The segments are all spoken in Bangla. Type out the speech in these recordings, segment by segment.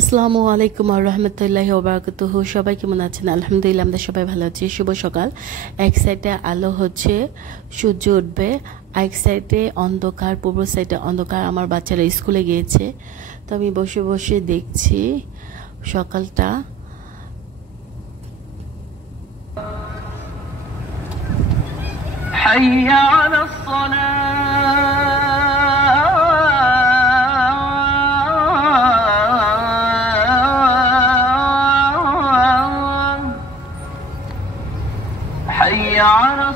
আসসালামু আলাইকুম ওয়া রাহমাতুল্লাহি ওয়া বারাকাতুহু। সবাই কেমন আছেন? আলহামদুলিল্লাহ, আমরা সবাই ভালো আছি। শুভ সকাল। এক সাইডে আলো হচ্ছে, সূর্য উঠবে, এক সাইডে অন্ধকার, পূর্ব সাইডে অন্ধকার। আমার বাচ্চারা স্কুলে গিয়েছে, তো আমি বসে বসে দেখছি সকালটা। হাইয়া আলাস সালাহ। حي على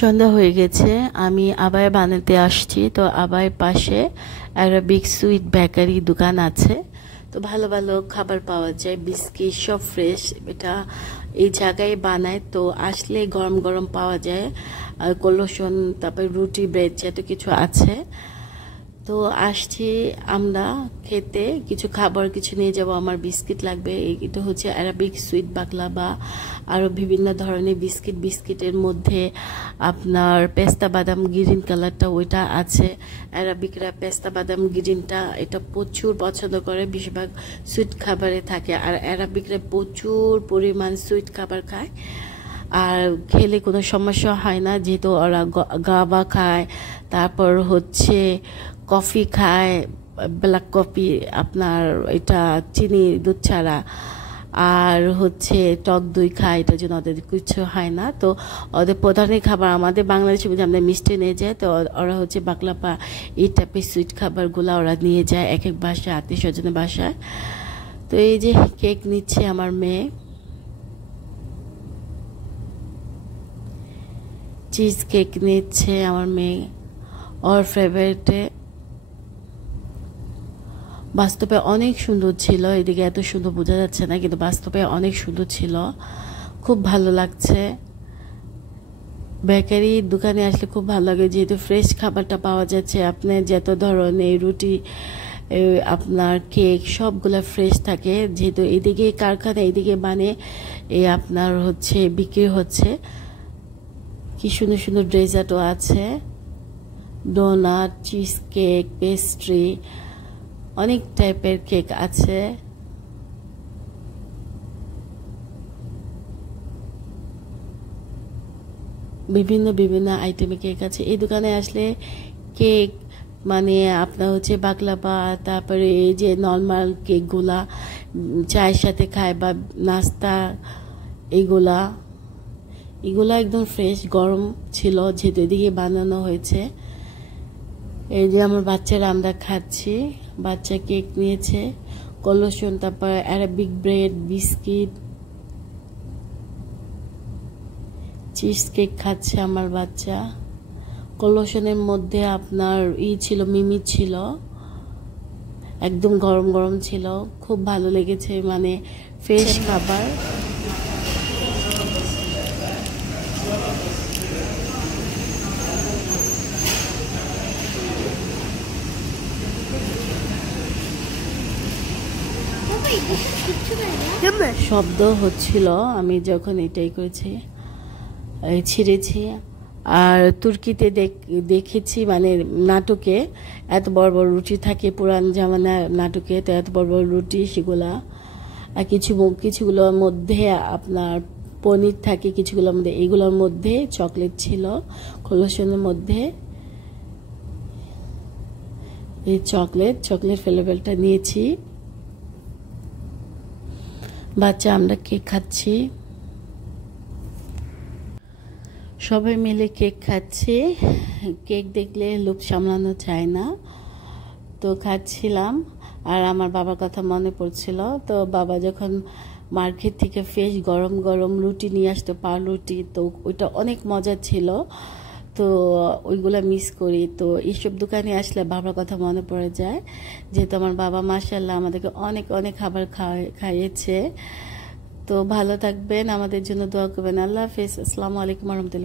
সন্ধ্যা হয়ে গেছে, আমি আবার বানাতে আসছি। তো আবার পাশে একটা বিগ সুইট বেকারি দোকান আছে, তো ভালো ভালো খাবার পাওয়া যায়, বিস্কিট সব ফ্রেশ। এটা এই জায়গায় বানায়, তো আসলে গরম গরম পাওয়া যায়। আর কোলোশন, তারপরে রুটি, ব্রেড যত কিছু আছে। তো আসছি আমরা খেতে, কিছু খাবার কিছু নিয়ে যাব। আমার বিস্কিট লাগবে, এটা হচ্ছে আরবিক সুইট বাকলাভা, আরও বিভিন্ন ধরনের বিস্কিট। বিস্কিটের মধ্যে আপনার পেস্তা বাদাম গ্রিন কালারটা ওইটা আছে। আরবিকরা পেস্তা বাদাম গ্রিনটা এটা প্রচুর পছন্দ করে, বেশিরভাগ সুইট খাবারে থাকে। আর আরবিকরা প্রচুর পরিমাণ সুইট খাবার খায়, আর খেলে কোনো সমস্যা হয় না, যেহেতু ওরা গাবা খায়, তারপর হচ্ছে কফি খায়, ব্ল্যাক কফি, আপনার এটা চিনি দুধ ছাড়া, আর হচ্ছে টক দই খায়। এটার জন্য ওদের কিছু হয় না। তো ওদের প্রধানই খাবার, আমাদের বাংলাদেশে বুঝে আমরা মিষ্টি নিয়ে যাই, তো ওরা হচ্ছে বাকলাভা এই টাইপের সুইট খাবারগুলো ওরা নিয়ে যায় এক এক বাসায়, আত্মীয় স্বজনের বাসায়। তো এই যে কেক নিচ্ছে আমার মেয়ে, চিজ কেক নিচ্ছে আমার মেয়ে, ওর ফেভারিটে। বাস্তবে অনেক সুন্দর ছিল, এদিকে এত সুন্দর বোঝা যাচ্ছে না, কিন্তু বাস্তবে অনেক সুন্দর ছিল, খুব ভালো লাগছে। বেকারি দোকানে আসলে খুব ভালো লাগে, যেহেতু ফ্রেশ খাবারটা পাওয়া যাচ্ছে। আপনার যত ধরনের রুটি, আপনার কেক সবগুলো ফ্রেশ থাকে, যেহেতু এদিকে কারখানা, এদিকে মানে আপনার হচ্ছে বিক্রি হচ্ছে। কি সুন্দর সুন্দর ডেজার্টও আছে, ডোনাট, চিজ কেক, পেস্ট্রি, অনেক টাইপের কেক আছে। বিভিন্ন বিভিন্ন আইটেমের কেক আছে। এই দোকানে আসলে কেক মানে আপনার হচ্ছে বাকলাভা, তারপরে এই যে নর্মাল কেকগুলা চায়ের সাথে খায় বা নাস্তা, এগুলা একদম ফ্রেশ গরম ছিল, যেহেতু এদিকে বানানো হয়েছে। এই যে আমার বাচ্চারা, আমরা খাচ্ছি, বাচ্চা কেক নিয়েছে, কোলোশন, তারপর Arabic bread, biscuit, cheese cake খাচ্ছে আমার বাচ্চা। কোলোশনের মধ্যে আপনার ছিল, মিমি ছিল, একদম গরম গরম ছিল, খুব ভালো লেগেছে, মানে ফ্রেশ খাবার। শব্দ হচ্ছিল আমি যখন এটাই করেছি, ছিঁড়েছি। আর তুর্কিতে দেখেছি, মানে নাটকে এত বড় বড় রুটি থাকে, পুরান জামানার নাটকে, তো এত বড় বড় রুটি সেগুলা। আর কিছুগুলোর মধ্যে আপনার পনির থাকে, কিছুগুলোর মধ্যে, এগুলোর মধ্যে চকলেট ছিল, কোলোশনের মধ্যে। এই চকলেট ফ্লেভারটা নিয়েছি। বাচ্চা, আমরা কেক খাচ্ছি, সবাই মিলে কেক খাচ্ছি। কেক দেখলে লোভ সামলানো যায় না, তো খাচ্ছিলাম। আর আমার বাবার কথা মনে পড়ছিল, তো বাবা যখন মার্কেট থেকে ফ্রেশ গরম গরম রুটি নিয়ে আসতো, পাউরুটি, তো ওইটা অনেক মজা ছিল, তো ওইগুলো মিস করি। তো এইসব দোকানে আসলে বাবার কথা মনে পড়ে যায়, যেহেতু আমার বাবা মাশাআল্লাহ আমাদেরকে অনেক অনেক খাবার খাইয়েছে। তো ভালো থাকবেন, আমাদের জন্য দোয়া করবেন। আল্লাহ হাফেজ, আসসালামু আলাইকুম ওয়া রাহমাতুল্লাহ।